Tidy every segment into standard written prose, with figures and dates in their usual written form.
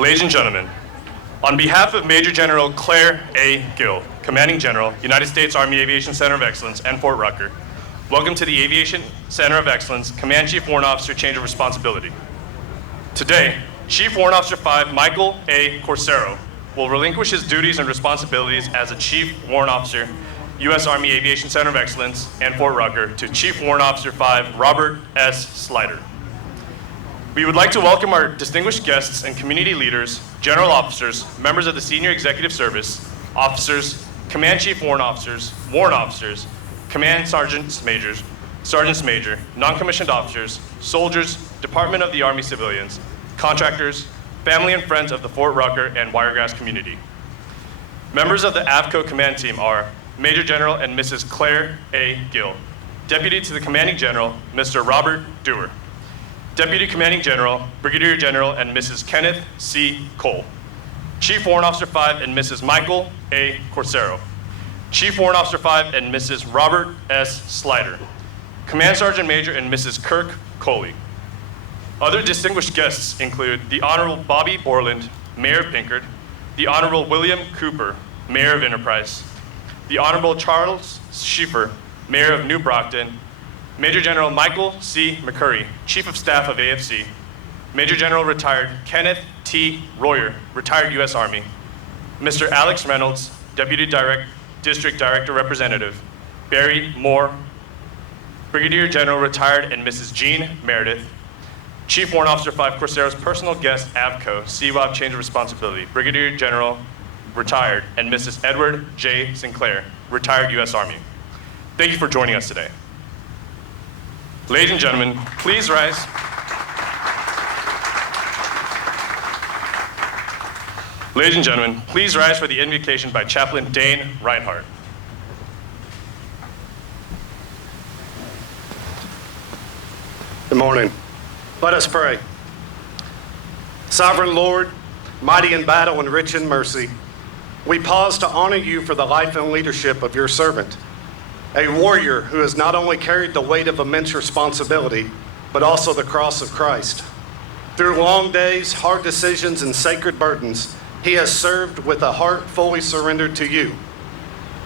Ladies and gentlemen, on behalf of Major General Claire A. Gill, Commanding General, United States Army Aviation Center of Excellence and Fort Rucker, welcome to the Aviation Center of Excellence Command Chief Warrant Officer Change of Responsibility. Today, Chief Warrant Officer 5 Michael A. Corsaro will relinquish his duties and responsibilities as a Chief Warrant Officer, U.S. Army Aviation Center of Excellence and Fort Rucker, to Chief Warrant Officer 5 Robert S. Slider. We would like to welcome our distinguished guests and community leaders, general officers, members of the Senior Executive Service, officers, Command Chief Warrant Officers, Command Sergeants Major, non-commissioned officers, soldiers, Department of the Army civilians, contractors, family and friends of the Fort Rucker and Wiregrass community. Members of the AVCO command team are Major General and Mrs. Claire A. Gill, Deputy to the Commanding General, Mr. Robert Dewar, Deputy Commanding General, Brigadier General and Mrs. Kenneth C. Cole, Chief Warrant Officer 5 and Mrs. Michael A. Corsaro, Chief Warrant Officer 5 and Mrs. Robert S. Slider, Command Sergeant Major and Mrs. Kirk Coley. Other distinguished guests include the Honorable Bobby Borland, Mayor of Pinkard, the Honorable William Cooper, Mayor of Enterprise, the Honorable Charles Schieffer, Mayor of New Brockton, Major General Michael C. McCurry, Chief of Staff of AFC, Major General retired Kenneth T. Royer, retired U.S. Army, Mr. Alex Reynolds, Deputy District Director Representative, Barry Moore, Brigadier General retired and Mrs. Jean Meredith, Chief Warrant Officer 5 Corsaro's personal guest, AVCO, CWAP Change of Responsibility, Brigadier General retired, and Mrs. Edward J. Sinclair, retired U.S. Army. Thank you for joining us today. Ladies and gentlemen, please rise. Ladies and gentlemen, please rise for the invocation by Chaplain Dane Reinhardt. Good morning. Let us pray. Sovereign Lord, mighty in battle and rich in mercy, we pause to honor you for the life and leadership of your servant, a warrior who has not only carried the weight of immense responsibility, but also the cross of Christ. Through long days, hard decisions, and sacred burdens, he has served with a heart fully surrendered to you.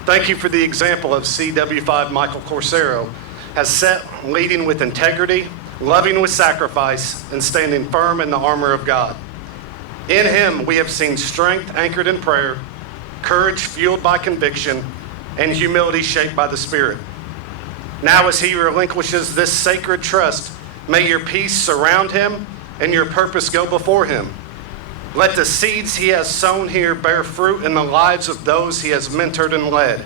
Thank you for the example of CW5 Michael Corsaro has set, leading with integrity, loving with sacrifice, and standing firm in the armor of God. In him, we have seen strength anchored in prayer, courage fueled by conviction, and humility shaped by the Spirit. Now, as he relinquishes this sacred trust, may your peace surround him and your purpose go before him. Let the seeds he has sown here bear fruit in the lives of those he has mentored and led.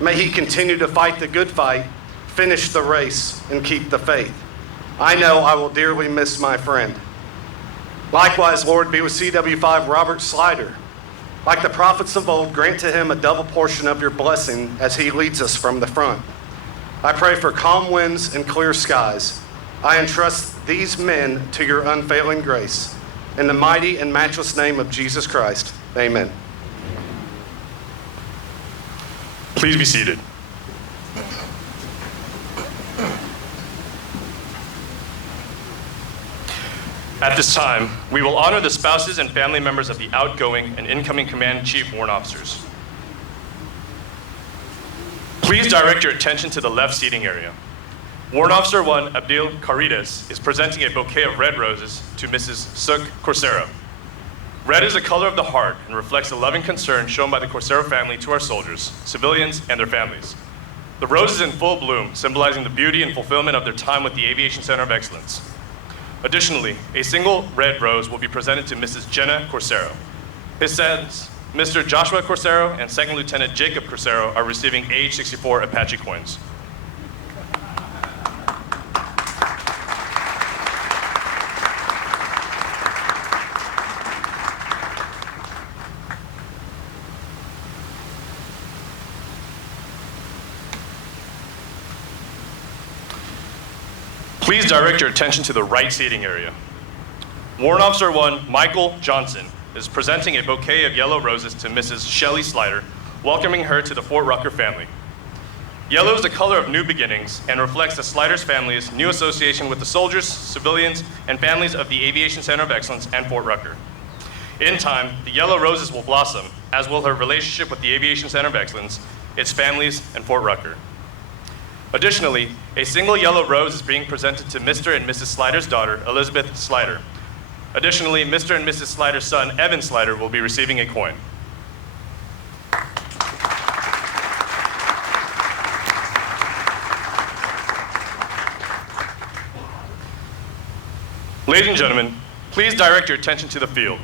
May he continue to fight the good fight, finish the race, and keep the faith. I know I will dearly miss my friend. Likewise, Lord, be with CW5 Robert Slider. Like the prophets of old, grant to him a double portion of your blessing as he leads us from the front. I pray for calm winds and clear skies. I entrust these men to your unfailing grace. In the mighty and matchless name of Jesus Christ, amen. Please be seated. At this time, we will honor the spouses and family members of the outgoing and incoming Command Chief Warrant Officers. Please direct your attention to the left seating area. Warrant Officer 1, Abdil Carides, is presenting a bouquet of red roses to Mrs. Suk Corsaro. Red is the color of the heart and reflects the loving concern shown by the Corsaro family to our soldiers, civilians, and their families. The rose is in full bloom, symbolizing the beauty and fulfillment of their time with the Aviation Center of Excellence. Additionally, a single red rose will be presented to Mrs. Jenna Corsaro. His sons, Mr. Joshua Corsaro and Second Lieutenant Jacob Corsaro, are receiving age 64 Apache coins. Please direct your attention to the right seating area. Warrant Officer 1, Michael Johnson, is presenting a bouquet of yellow roses to Mrs. Shelley Slider, welcoming her to the Fort Rucker family. Yellow is the color of new beginnings and reflects the Sliders family's new association with the soldiers, civilians, and families of the Aviation Center of Excellence and Fort Rucker. In time, the yellow roses will blossom, as will her relationship with the Aviation Center of Excellence, its families, and Fort Rucker. Additionally, a single yellow rose is being presented to Mr. and Mrs. Slider's daughter, Elizabeth Slider. Additionally, Mr. and Mrs. Slider's son, Evan Slider, will be receiving a coin. Ladies and gentlemen, please direct your attention to the field.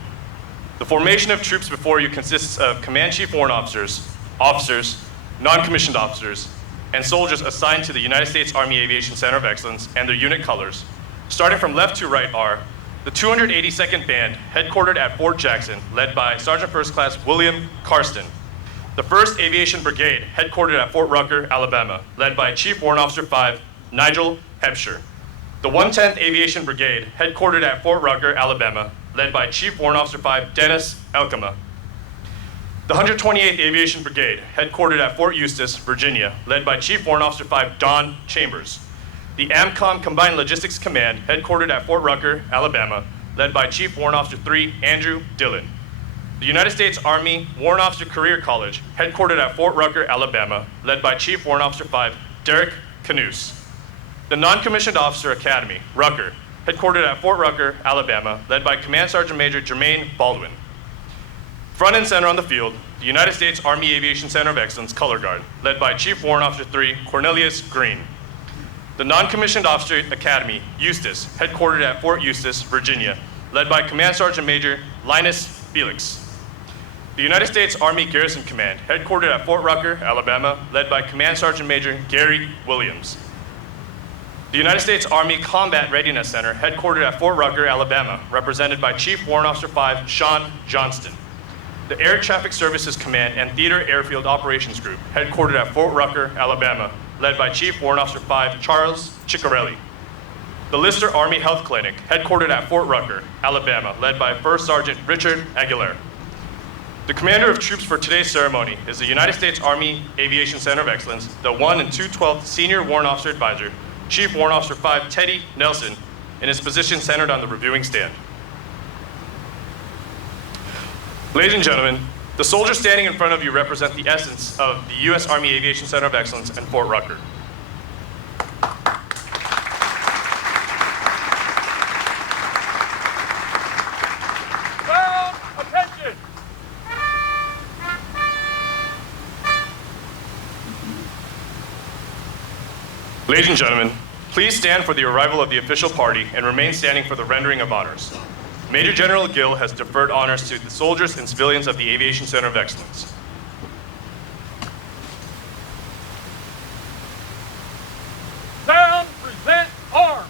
The formation of troops before you consists of Command Chief Warrant officers, officers, non-commissioned officers, and soldiers assigned to the United States Army Aviation Center of Excellence and their unit colors. Starting from left to right are the 282nd Band, headquartered at Fort Jackson, led by Sergeant First Class William Karsten. The 1st Aviation Brigade, headquartered at Fort Rucker, Alabama, led by Chief Warrant Officer 5, Nigel Hebscher. The 110th Aviation Brigade, headquartered at Fort Rucker, Alabama, led by Chief Warrant Officer 5, Dennis Elkema. The 128th Aviation Brigade, headquartered at Fort Eustis, Virginia, led by Chief Warrant Officer 5, Don Chambers. The AMCOM Combined Logistics Command, headquartered at Fort Rucker, Alabama, led by Chief Warrant Officer 3, Andrew Dillon. The United States Army Warrant Officer Career College, headquartered at Fort Rucker, Alabama, led by Chief Warrant Officer 5, Derek Canoose. The Non-Commissioned Officer Academy, Rucker, headquartered at Fort Rucker, Alabama, led by Command Sergeant Major Jermaine Baldwin. Front and center on the field, the United States Army Aviation Center of Excellence Color Guard, led by Chief Warrant Officer 3, Cornelius Green. The Non-Commissioned Officer Academy, Eustis, headquartered at Fort Eustis, Virginia, led by Command Sergeant Major Linus Felix. The United States Army Garrison Command, headquartered at Fort Rucker, Alabama, led by Command Sergeant Major Gary Williams. The United States Army Combat Readiness Center, headquartered at Fort Rucker, Alabama, represented by Chief Warrant Officer 5, Sean Johnston. The Air Traffic Services Command and Theater Airfield Operations Group, headquartered at Fort Rucker, Alabama, led by Chief Warrant Officer 5, Charles Ciccarelli. The Lister Army Health Clinic, headquartered at Fort Rucker, Alabama, led by First Sergeant Richard Aguilar. The commander of troops for today's ceremony is the United States Army Aviation Center of Excellence, the 1 and 212th Senior Warrant Officer Advisor, Chief Warrant Officer 5, Teddy Nelson, in his position centered on the reviewing stand. Ladies and gentlemen, the soldiers standing in front of you represent the essence of the U.S. Army Aviation Center of Excellence and Fort Rucker. Attention! Ladies and gentlemen, please stand for the arrival of the official party and remain standing for the rendering of honors. Major General Gill has deferred honors to the soldiers and civilians of the Aviation Center of Excellence. Sound, present, arms!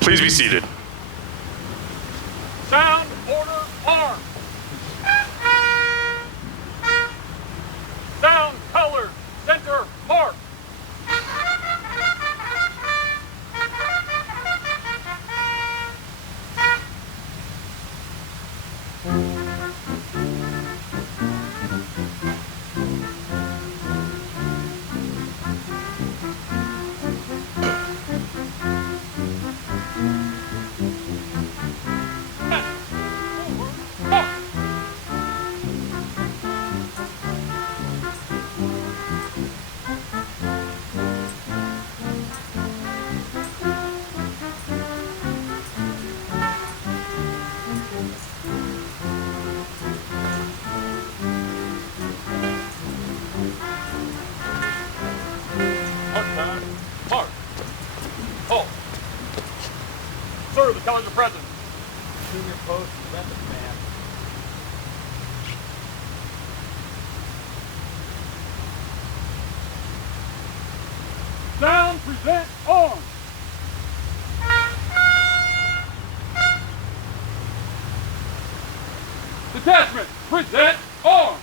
Please be seated. Sound, order, arms! Sound, color, center, mark! Mark. Halt. Sir, the College of Presidents. Assume your post and weapons, man. Sound, present, arms! Detachment, present arms.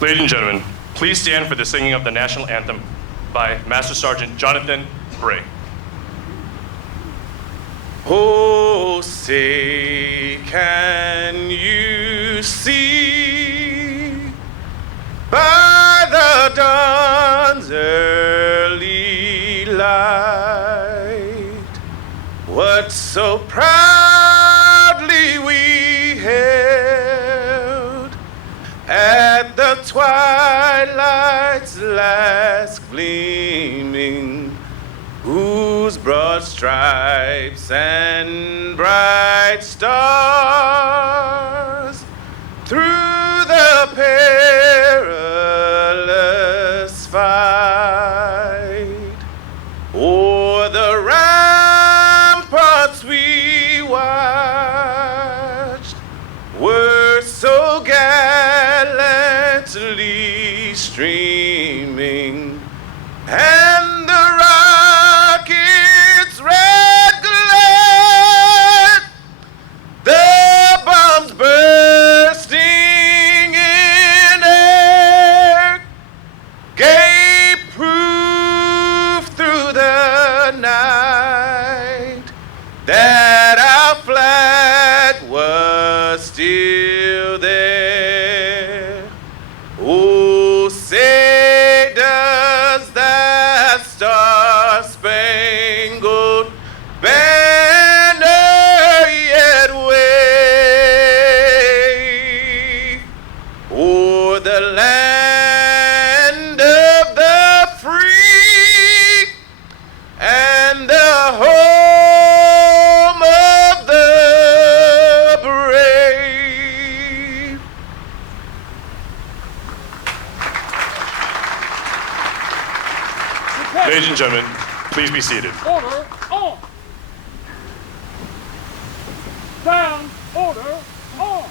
Ladies and gentlemen, please stand for the singing of the national anthem by Master Sergeant Jonathan Bray. Oh, say, can you see by the dawn's early light what so proudly we held at the twilight's last gleaming, whose broad stripes and bright stars through the perilous fight o'er the ramparts we watched were so gallantly streaming, and the rocket's red glare, the bombs bursting in air, gave proof through the night that our flag was still there. Oh, say does that star-spangled banner yet wave o'er the land of the free and the home of the brave? Ladies and gentlemen, please be seated. Order on. Sound order on.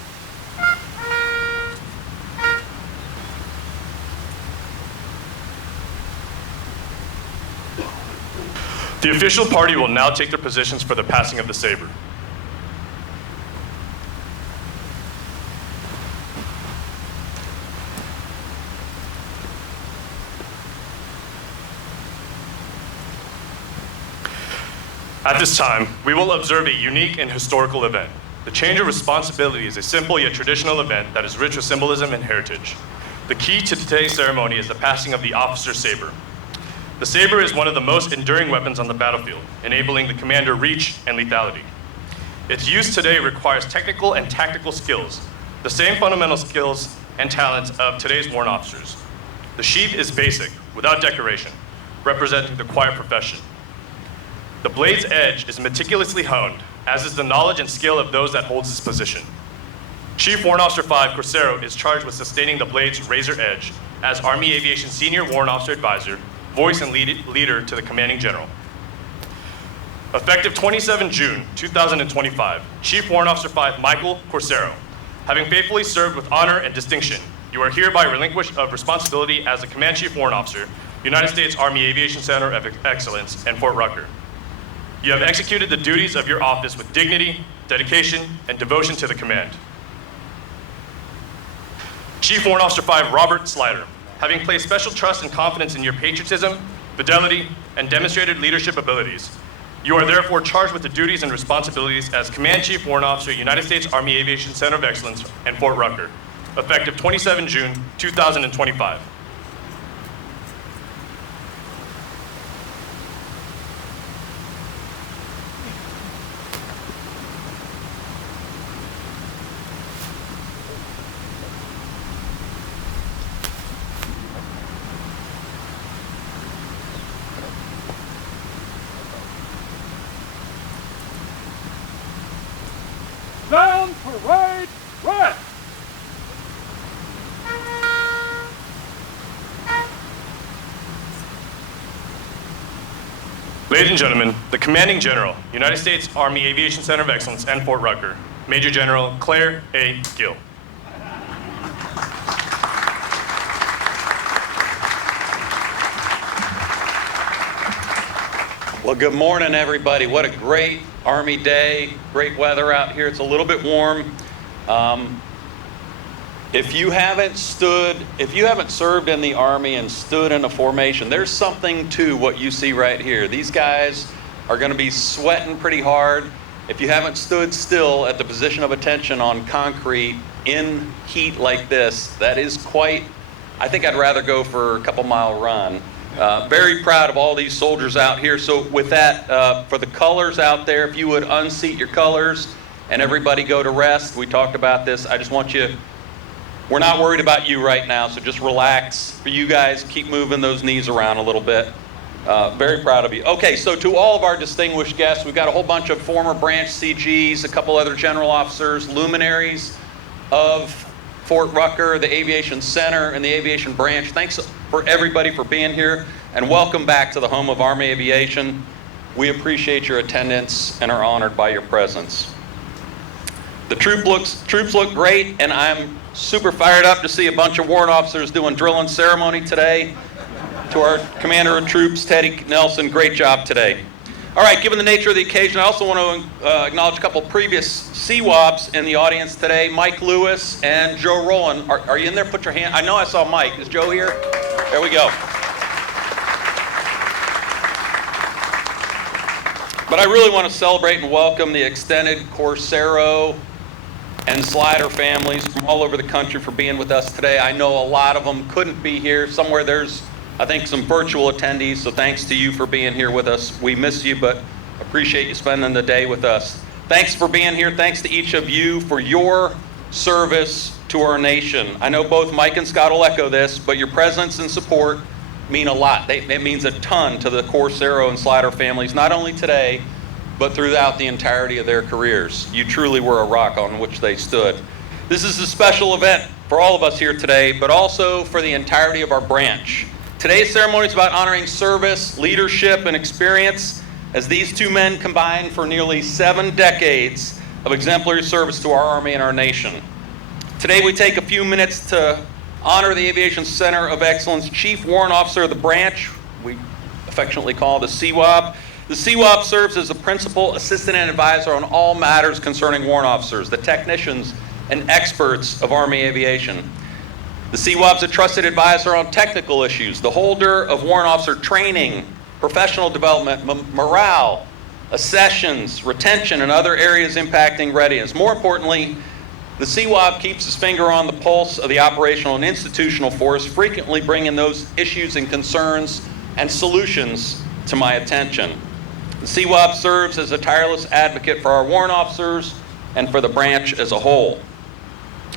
The official party will now take their positions for the passing of the saber. At this time, we will observe a unique and historical event. The change of responsibility is a simple yet traditional event that is rich with symbolism and heritage. The key to today's ceremony is the passing of the officer's saber. The saber is one of the most enduring weapons on the battlefield, enabling the commander reach and lethality. Its use today requires technical and tactical skills, the same fundamental skills and talents of today's warrant officers. The sheath is basic, without decoration, representing the quiet profession. The blade's edge is meticulously honed, as is the knowledge and skill of those that holds this position. Chief Warrant Officer 5 Corsaro is charged with sustaining the blade's razor edge as Army Aviation Senior Warrant Officer Advisor, voice and leader to the Commanding General. Effective 27 June 2025, Chief Warrant Officer 5 Michael Corsaro, having faithfully served with honor and distinction, you are hereby relinquished of responsibility as the Command Chief Warrant Officer, United States Army Aviation Center of Excellence and Fort Rucker. You have executed the duties of your office with dignity, dedication, and devotion to the command. Chief Warrant Officer 5 Robert Slider, having placed special trust and confidence in your patriotism, fidelity, and demonstrated leadership abilities, you are therefore charged with the duties and responsibilities as Command Chief Warrant Officer, United States Army Aviation Center of Excellence and Fort Rucker, effective 27 June 2025. Sound parade rest. Ladies and gentlemen, the Commanding General, United States Army Aviation Center of Excellence and Fort Rucker, Major General Claire A. Gill. Well, good morning, everybody. What a great Army Day. Great weather out here. It's a little bit warm. If you haven't served in the Army and stood in a formation, there's something to what you see right here. These guys are going to be sweating pretty hard. If you haven't stood still at the position of attention on concrete in heat like this, that is quite, I think I'd rather go for a couple-mile run. Very proud of all these soldiers out here. So with that, for the colors out there, if you would unseat your colors and everybody go to rest. We talked about this. I just want you, we're not worried about you right now, so just relax. For you guys, keep moving those knees around a little bit. Very proud of you. Okay, so to all of our distinguished guests, we've got a whole bunch of former branch CGs, a couple other general officers, luminaries of Fort Rucker, the Aviation Center, and the Aviation Branch. Thanks for everybody for being here, and welcome back to the home of Army Aviation. We appreciate your attendance and are honored by your presence. The troops look great, and I'm super fired up to see a bunch of warrant officers doing drill and ceremony today. To our Commander of Troops, Teddy Nelson, great job today. All right, given the nature of the occasion, I also want to acknowledge a couple previous CWABs in the audience today, Mike Lewis and Joe Rowland. Are you in there? Put your hand. I know I saw Mike. Is Joe here? There we go. But I really want to celebrate and welcome the extended Coursero and Slider families from all over the country for being with us today. I know a lot of them couldn't be here. Somewhere there's, I think, some virtual attendees, so thanks to you for being here with us. We miss you, but appreciate you spending the day with us. Thanks for being here. Thanks to each of you for your service to our nation. I know both Mike and Scott will echo this, but your presence and support mean a lot. It means a ton to the Coursero and Slider families, not only today, but throughout the entirety of their careers. You truly were a rock on which they stood. This is a special event for all of us here today, but also for the entirety of our branch. Today's ceremony is about honoring service, leadership, and experience as these two men combined for nearly 7 decades of exemplary service to our Army and our nation. Today we take a few minutes to honor the Aviation Center of Excellence Chief Warrant Officer of the branch, we affectionately call the CWAB. The CWAB serves as the principal assistant and advisor on all matters concerning warrant officers, the technicians and experts of Army Aviation. The CWAB is a trusted advisor on technical issues, the holder of warrant officer training, professional development, morale, accessions, retention, and other areas impacting readiness. More importantly, the CWAB keeps his finger on the pulse of the operational and institutional force, frequently bringing those issues and concerns and solutions to my attention. The CWAB serves as a tireless advocate for our warrant officers and for the branch as a whole.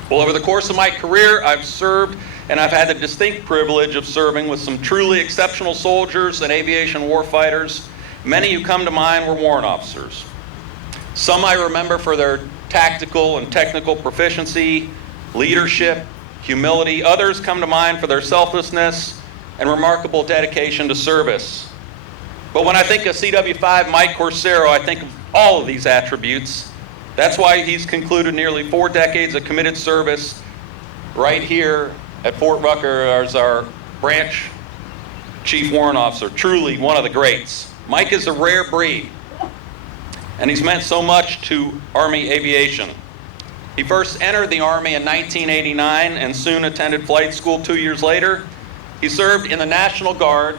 Well, over the course of my career, I've served and I've had the distinct privilege of serving with some truly exceptional soldiers and aviation warfighters. Many who come to mind were warrant officers. Some I remember for their tactical and technical proficiency, leadership, humility. Others come to mind for their selflessness and remarkable dedication to service. But when I think of CW5 Mike Coursero, I think of all of these attributes. That's why he's concluded nearly 4 decades of committed service right here at Fort Rucker as our branch chief warrant officer. Truly one of the greats. Mike is a rare breed, and he's meant so much to Army Aviation. He first entered the Army in 1989 and soon attended flight school 2 years later. He served in the National Guard,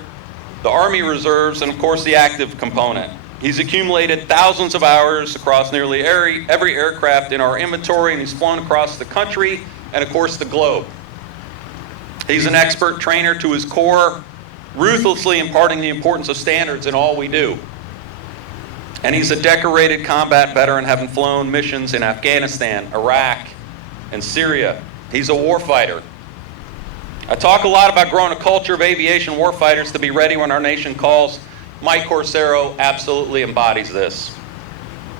the Army Reserves, and of course the active component. He's accumulated thousands of hours across nearly every aircraft in our inventory, and he's flown across the country and of course the globe. He's an expert trainer to his corps, ruthlessly imparting the importance of standards in all we do. And he's a decorated combat veteran, having flown missions in Afghanistan, Iraq, and Syria. He's a warfighter. I talk a lot about growing a culture of aviation warfighters to be ready when our nation calls. Mike Coursero absolutely embodies this.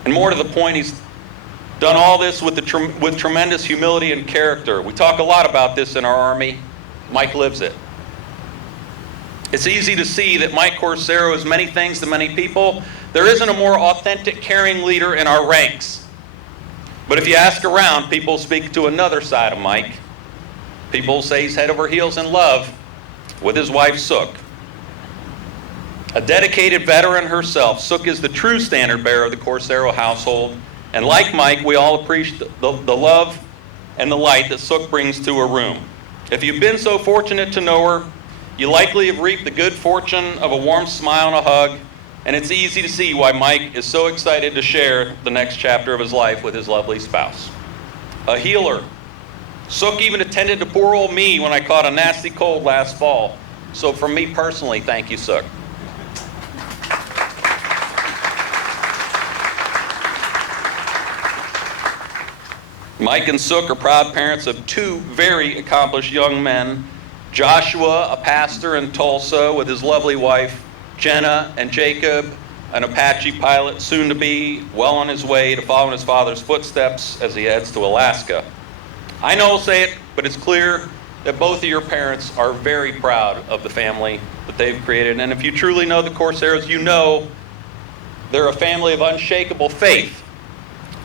And more to the point, he's done all this with tremendous humility and character. We talk a lot about this in our Army. Mike lives it. It's easy to see that Mike Coursero is many things to many people. There isn't a more authentic, caring leader in our ranks. But if you ask around, people speak to another side of Mike. People say he's head over heels in love with his wife, Sook. A dedicated veteran herself, Sook is the true standard bearer of the Corsaro household. And like Mike, we all appreciate the love and the light that Sook brings to a room. If you've been so fortunate to know her, you likely have reaped the good fortune of a warm smile and a hug, and it's easy to see why Mike is so excited to share the next chapter of his life with his lovely spouse. A healer. Sook even attended to poor old me when I caught a nasty cold last fall. So from me personally, thank you, Sook. Mike and Sook are proud parents of two very accomplished young men, Joshua, a pastor in Tulsa, with his lovely wife, Jenna, and Jacob, an Apache pilot, soon to be well on his way to following his father's footsteps as he heads to Alaska. I know I'll say it, but it's clear that both of your parents are very proud of the family that they've created. And if you truly know the Corsaros, you know they're a family of unshakable faith.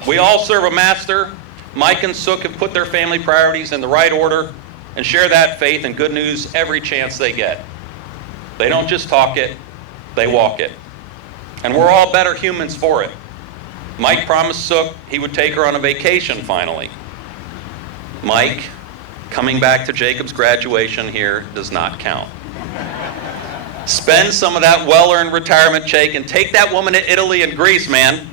We all serve a master. Mike and Sook have put their family priorities in the right order and share that faith and good news every chance they get. They don't just talk it, they walk it. And we're all better humans for it. Mike promised Sook he would take her on a vacation finally. Mike, coming back to Jacob's graduation here does not count. Spend some of that well-earned retirement check and take that woman to Italy and Greece, man.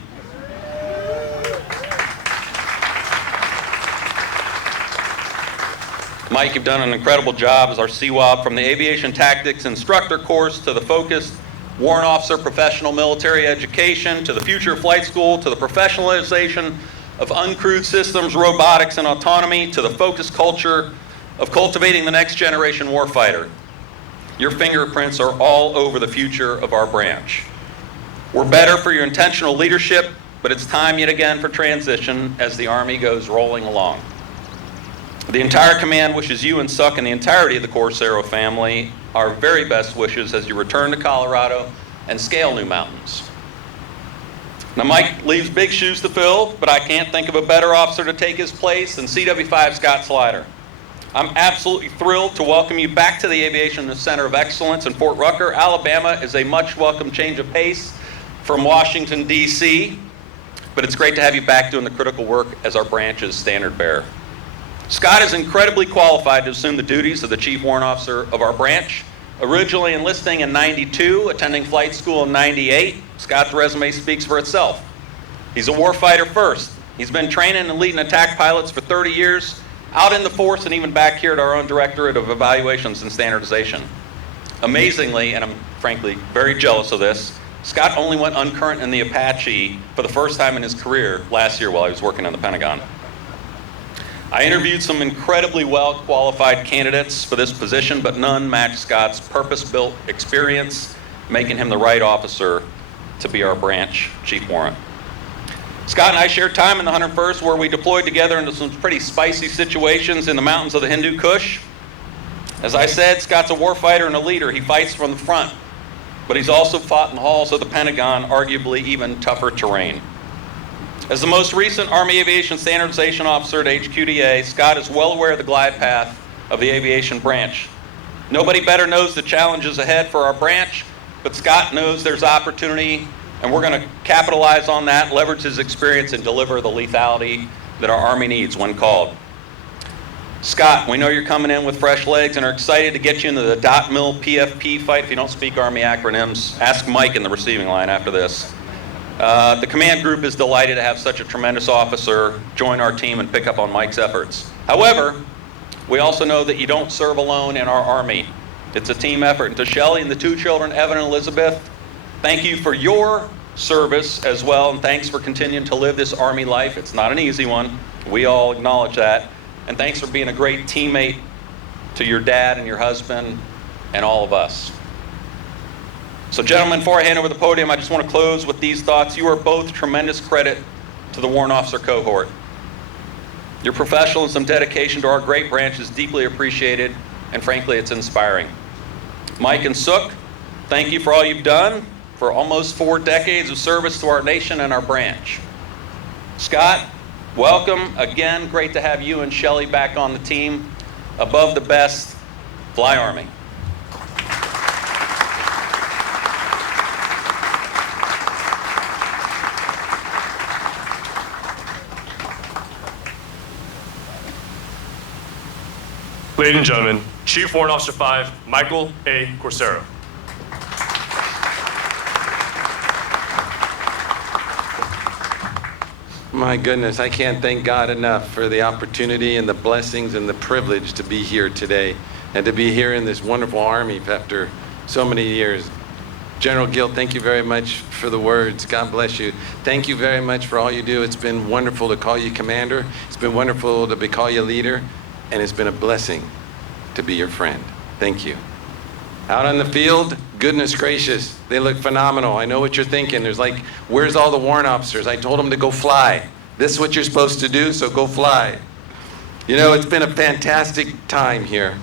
Mike, you've done an incredible job as our CWOB, from the aviation tactics instructor course to the focused warrant officer professional military education to the future flight school to the professionalization of uncrewed systems, robotics, and autonomy to the focused culture of cultivating the next generation warfighter. Your fingerprints are all over the future of our branch. We're better for your intentional leadership, but it's time yet again for transition as the Army goes rolling along. The entire command wishes you and Sook and the entirety of the Corsaro family our very best wishes as you return to Colorado and scale new mountains. Now, Mike leaves big shoes to fill, but I can't think of a better officer to take his place than CW5 Scott Slider. I'm absolutely thrilled to welcome you back to the Aviation Center of Excellence in Fort Rucker. Alabama is a much welcome change of pace from Washington, D.C., but it's great to have you back doing the critical work as our branch's standard bearer. Scott is incredibly qualified to assume the duties of the Chief Warrant Officer of our branch. Originally enlisting in '92, attending flight school in '98, Scott's resume speaks for itself. He's a warfighter first. He's been training and leading attack pilots for 30 years, out in the force and even back here at our own Directorate of Evaluations and Standardization. Amazingly, and I'm frankly very jealous of this, Scott only went uncurrent in the Apache for the first time in his career last year while he was working in the Pentagon. I interviewed some incredibly well-qualified candidates for this position, but none matched Scott's purpose-built experience, making him the right officer to be our branch chief warrant. Scott and I shared time in the 101st where we deployed together into some pretty spicy situations in the mountains of the Hindu Kush. As I said, Scott's a warfighter and a leader. He fights from the front, but he's also fought in the halls of the Pentagon, arguably even tougher terrain. As the most recent Army Aviation Standardization Officer at HQDA, Scott is well aware of the glide path of the aviation branch. Nobody better knows the challenges ahead for our branch, but Scott knows there's opportunity, and we're going to capitalize on that, leverage his experience, and deliver the lethality that our Army needs when called. Scott, we know you're coming in with fresh legs and are excited to get you into the .mil PFP fight. If you don't speak Army acronyms, ask Mike in the receiving line after this. The command group is delighted to have such a tremendous officer join our team and pick up on Mike's efforts. However, we also know that you don't serve alone in our Army. It's a team effort. And to Shelley and the two children, Evan and Elizabeth, thank you for your service as well, and thanks for continuing to live this Army life. It's not an easy one. We all acknowledge that. And thanks for being a great teammate to your dad and your husband and all of us. So gentlemen, before I hand over the podium, I just want to close with these thoughts. You are both tremendous credit to the warrant officer cohort. Your professionalism and dedication to our great branch is deeply appreciated, and frankly, it's inspiring. Mike and Sook, thank you for all you've done, for almost 4 decades of service to our nation and our branch. Scott, welcome again. Great to have you and Shelley back on the team. Above the best, fly Army. Ladies and gentlemen, Chief Warrant Officer 5, Michael A. Corsaro. My goodness, I can't thank God enough for the opportunity and the blessings and the privilege to be here today and to be here in this wonderful Army after so many years. General Gill, thank you very much for the words. God bless you. Thank you very much for all you do. It's been wonderful to call you commander. It's been wonderful to call you leader. And it's been a blessing to be your friend. Thank you. Out on the field, goodness gracious, they look phenomenal. I know what you're thinking. There's like, where's all the warrant officers? I told them to go fly. This is what you're supposed to do, so go fly. You know, it's been a fantastic time here.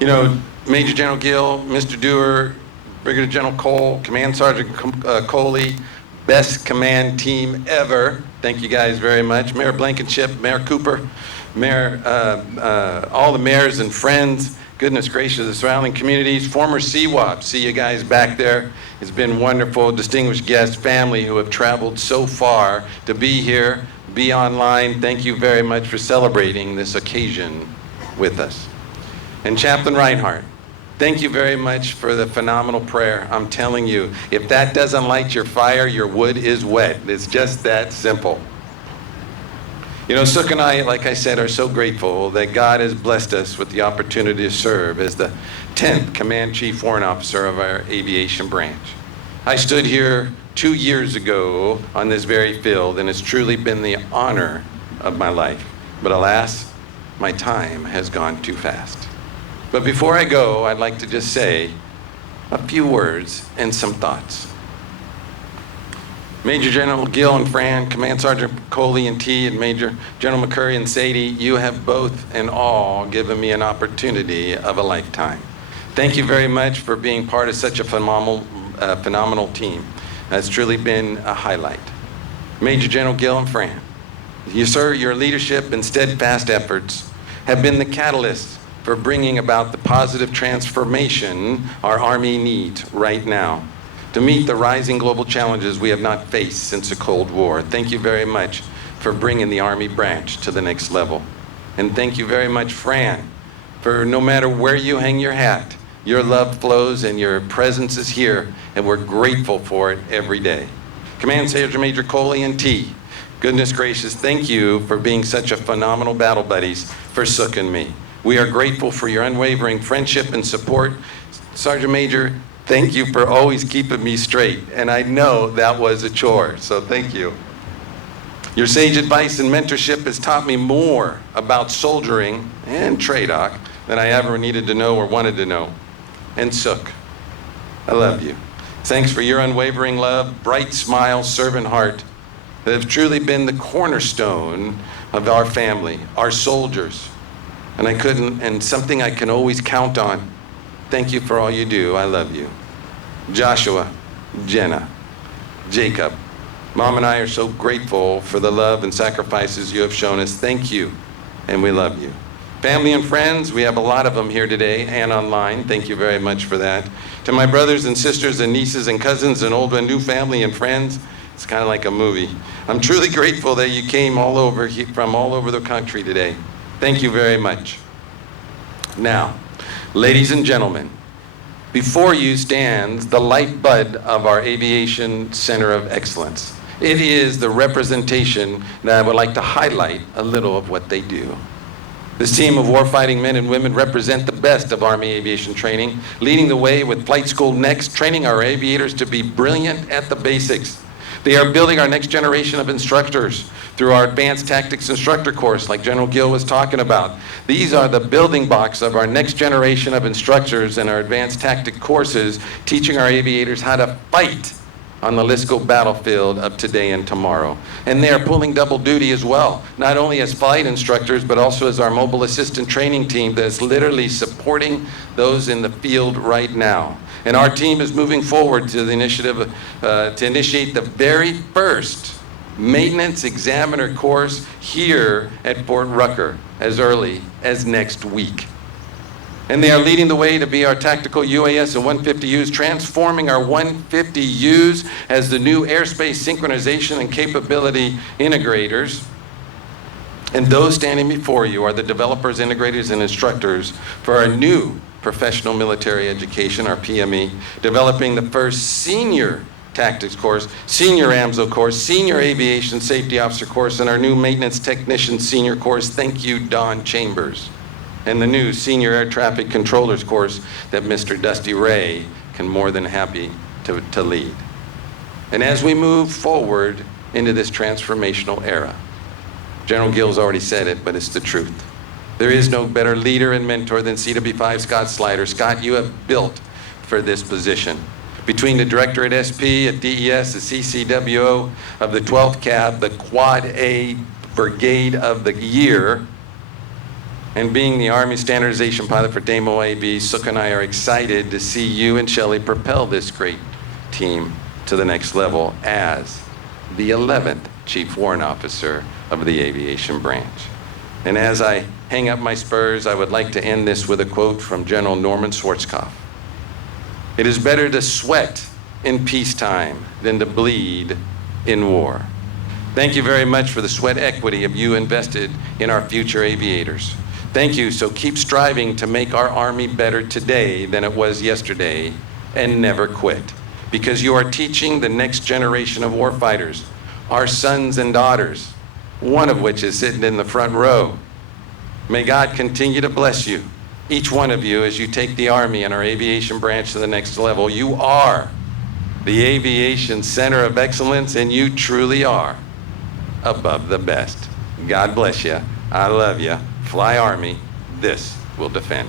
You know, Major General Gill, Mr. Dewar, Brigadier General Cole, Command Sergeant Coley, best command team ever. Thank you guys very much. Mayor Blankenship, Mayor Cooper, Mayor, all the mayors and friends, goodness gracious, the surrounding communities, former CWAP, see you guys back there. It's been wonderful, distinguished guests, family who have traveled so far to be here, be online. Thank you very much for celebrating this occasion with us. And Chaplain Reinhardt, thank you very much for the phenomenal prayer. I'm telling you, if that doesn't light your fire, your wood is wet. It's just that simple. You know, Sook and I, like I said, are so grateful that God has blessed us with the opportunity to serve as the 10th Command Chief Warrant Officer of our aviation branch. I stood here 2 years ago on this very field, and it's truly been the honor of my life. But alas, my time has gone too fast. But before I go, I'd like to just say a few words and some thoughts. Major General Gill and Fran, Command Sergeant Coley and T, and Major General McCurry and Sadie, you have both and all given me an opportunity of a lifetime. Thank you very much for being part of such a phenomenal team. That's truly been a highlight. Major General Gill and Fran, you, sir, your leadership and steadfast efforts have been the catalyst for bringing about the positive transformation our Army needs right now to meet the rising global challenges we have not faced since the Cold War. Thank you very much for bringing the Army branch to the next level. And thank you very much, Fran, for no matter where you hang your hat, your love flows and your presence is here, and we're grateful for it every day. Command Sergeant Major Coley and T, goodness gracious, thank you for being such a phenomenal battle buddies for Sook and me. We are grateful for your unwavering friendship and support. Sergeant Major, thank you for always keeping me straight, and I know that was a chore, so thank you. Your sage advice and mentorship has taught me more about soldiering and TRADOC than I ever needed to know or wanted to know. And Sook, I love you. Thanks for your unwavering love, bright smile, servant heart that have truly been the cornerstone of our family, our soldiers. And something I can always count on. Thank you for all you do. I love you. Joshua, Jenna, Jacob, Mom and I are so grateful for the love and sacrifices you have shown us. Thank you, and we love you. Family and friends, we have a lot of them here today and online. Thank you very much for that. To my brothers and sisters and nieces and cousins and old and new family and friends, it's kind of like a movie. I'm truly grateful that you came from all over the country today. Thank you very much. Now, ladies and gentlemen, before you stands the lifeblood of our Aviation Center of Excellence. It is the representation that I would like to highlight a little of what they do. This team of warfighting men and women represent the best of Army aviation training, leading the way with Flight School Next, training our aviators to be brilliant at the basics. They are building our next generation of instructors through our Advanced Tactics Instructor course, like General Gill was talking about. These are the building blocks of our next generation of instructors and our Advanced Tactic courses, teaching our aviators how to fight on the LISCO battlefield of today and tomorrow. And they are pulling double duty as well, not only as flight instructors, but also as our mobile assistant training team that is literally supporting those in the field right now. And our team is moving forward to the initiative to initiate the very first maintenance examiner course here at Fort Rucker as early as next week. And they are leading the way to be our tactical UAS and 150Us, transforming our 150Us as the new airspace synchronization and capability integrators. And those standing before you are the developers, integrators, and instructors for our new professional military education, our PME, developing the first senior tactics course, senior AMSO course, senior aviation safety officer course, and our new maintenance technician senior course. Thank you, Don Chambers. And the new senior air traffic controllers course that Mr. Dusty Ray can more than happy to lead. And as we move forward into this transformational era, General Gill's already said it, but it's the truth. There is no better leader and mentor than CW5 Scott Slider. Scott, you have built for this position. Between the director at SP, at DES, the CCWO of the 12th Cav, the Quad A Brigade of the Year, and being the Army Standardization Pilot for DAMO AB, Sook and I are excited to see you and Shelley propel this great team to the next level as the 11th Chief Warrant Officer of the Aviation Branch. And as I hang up my spurs, I would like to end this with a quote from General Norman Schwarzkopf. It is better to sweat in peacetime than to bleed in war. Thank you very much for the sweat equity of you invested in our future aviators. Thank you, so keep striving to make our Army better today than it was yesterday, and never quit. Because you are teaching the next generation of warfighters, our sons and daughters, one of which is sitting in the front row. May God continue to bless you, each one of you, as you take the Army and our aviation branch to the next level. You are the Aviation Center of Excellence, and you truly are above the best. God bless you. I love you. Fly Army. This will defend.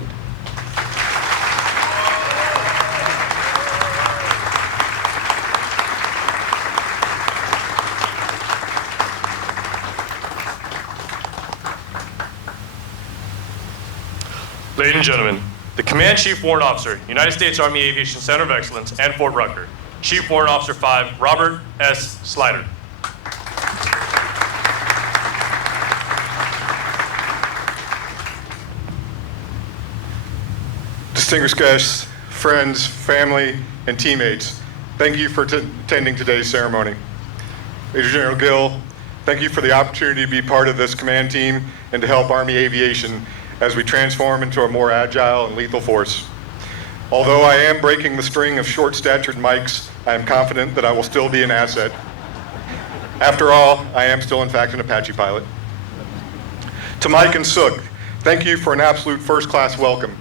Ladies and gentlemen, the Command Chief Warrant Officer, United States Army Aviation Center of Excellence and Fort Rucker, Chief Warrant Officer 5, Robert S. Slider. Distinguished guests, friends, family, and teammates, thank you for attending today's ceremony. Major General Gill, thank you for the opportunity to be part of this command team and to help Army Aviation as we transform into a more agile and lethal force. Although I am breaking the string of short-statured mics, I am confident that I will still be an asset. After all, I am still in fact an Apache pilot. To Mike and Sook, thank you for an absolute first-class welcome.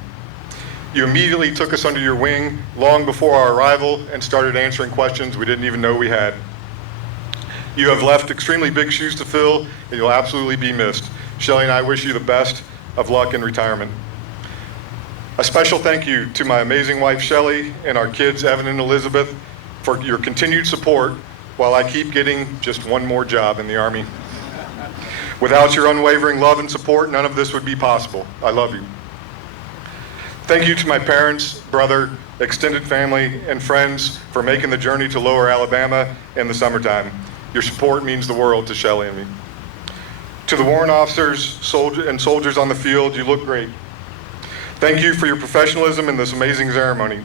You immediately took us under your wing long before our arrival and started answering questions we didn't even know we had. You have left extremely big shoes to fill, and you'll absolutely be missed. Shelley and I wish you the best of luck in retirement. A special thank you to my amazing wife, Shelley, and our kids, Evan and Elizabeth, for your continued support while I keep getting just one more job in the Army. Without your unwavering love and support, none of this would be possible. I love you. Thank you to my parents, brother, extended family, and friends for making the journey to Lower Alabama in the summertime. Your support means the world to Shelley and me. To the warrant officers and soldiers on the field, you look great. Thank you for your professionalism in this amazing ceremony.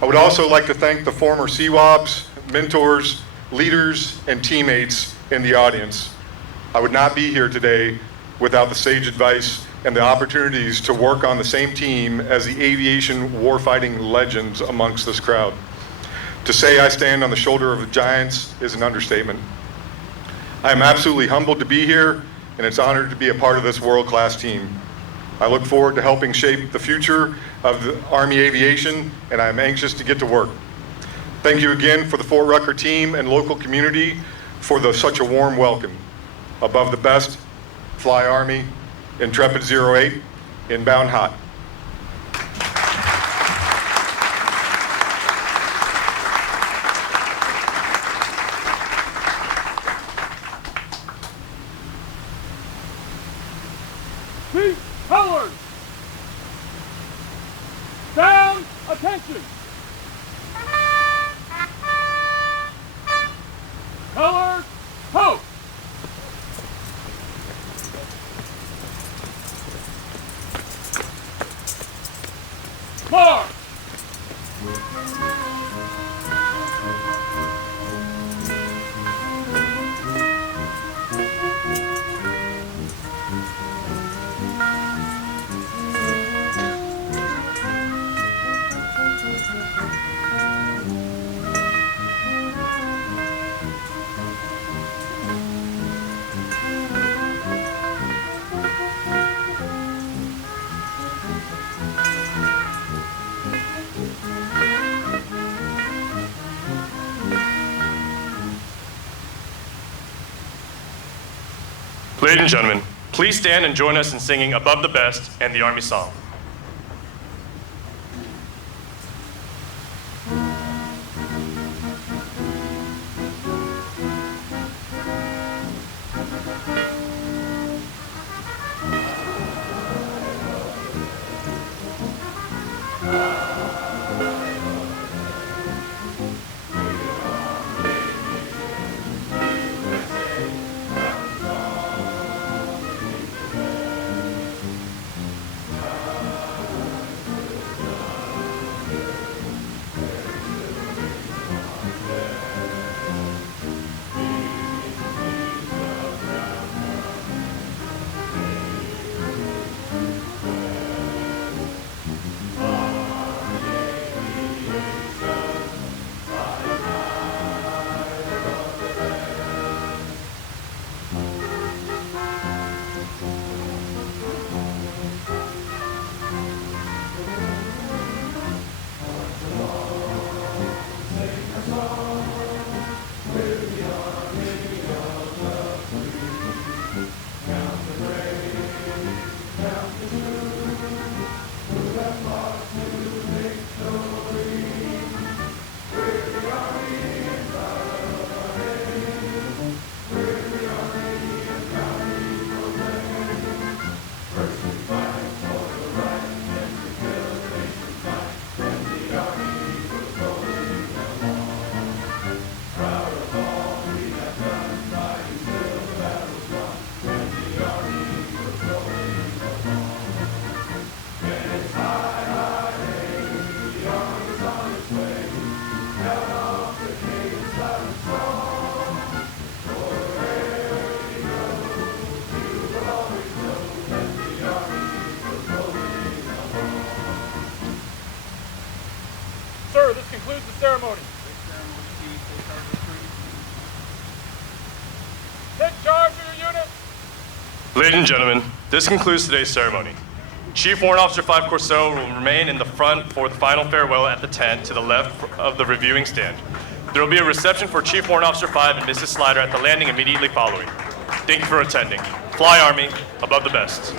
I would also like to thank the former CWABs, mentors, leaders, and teammates in the audience. I would not be here today without the sage advice and the opportunities to work on the same team as the aviation warfighting legends amongst this crowd. To say I stand on the shoulder of giants is an understatement. I am absolutely humbled to be here, and it's honored to be a part of this world-class team. I look forward to helping shape the future of the Army Aviation, and I'm anxious to get to work. Thank you again for the Fort Rucker team and local community for such a warm welcome. Above the best, Fly Army, Intrepid 08, inbound hot. Seat colors. Down, attention. Colors, hope. March. Ladies and gentlemen, please stand and join us in singing Above the Best and the Army Song. Sir, this concludes the ceremony. Take charge of your unit. Ladies and gentlemen, this concludes today's ceremony. Chief Warrant Officer 5 Corso will remain in the front for the final farewell at the tent to the left of the reviewing stand. There will be a reception for Chief Warrant Officer 5 and Mrs. Slider at the landing immediately following. Thank you for attending. Fly Army, above the best.